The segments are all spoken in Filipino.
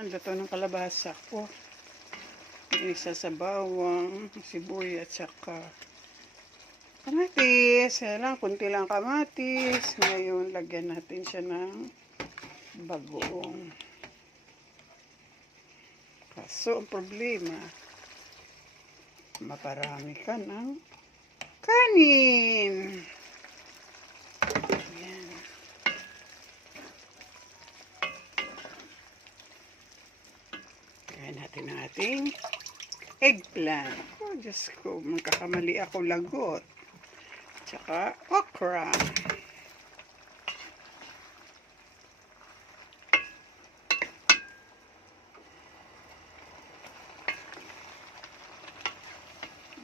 Ang luto ng kalabasa ko. Isa sa bawang, sibuyas, at saka kamatis. Lang, kunti lang kamatis. Ngayon, lagyan natin siya ng bagoong. Kaso, ang problema, maparami ka ng kanin. Ayan. Kaya natin ang ating eggplant. Oh, Diyos ko, magkakamali ako lagot. Tsaka okra.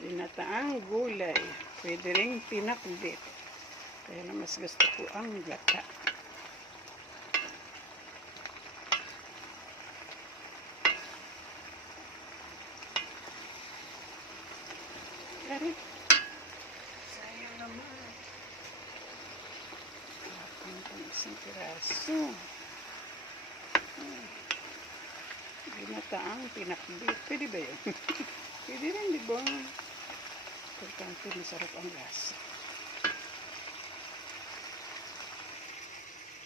Dinataang gulay. Pwede ring pinakbit. Kaya na mas gusto ko ang gata. Dari. Sayang naman. Ang isang piraso. Dinataang pinakbit. Pwede ba yun? Pwede rin, di ba? Importante, masarap ang lasa.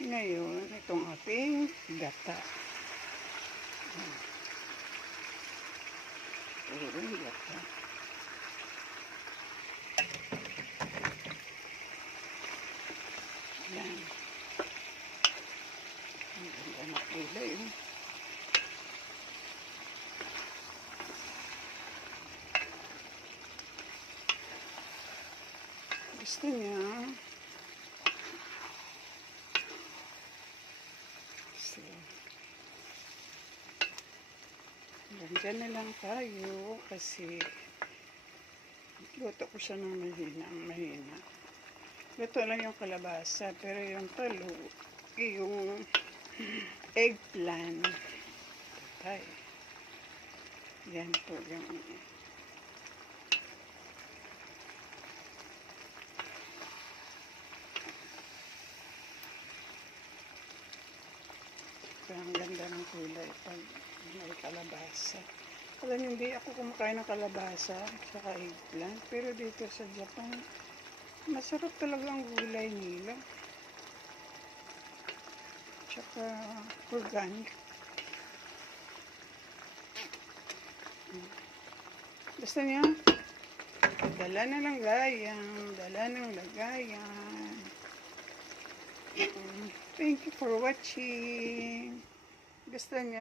Ngayon, itong ating gata. Puro yung gata. Yan. Ang ganda na kulay. Gusto niya. So, dyan na lang tayo kasi luto ko siya ng mahina. Luto lang yung kalabasa, pero yung talo, yung eggplant, patay. Yan po yung ang ganda ng kulay pag may kalabasa. Alam niyo, hindi ako kumakain ng kalabasa saka eggplant, pero dito sa Japan, masarap talaga ang gulay nila. Tsaka organic. Gusto niyo? Dala na lang lagayan. Dala ng lagayan. Thank you for watching. Gusto niyo?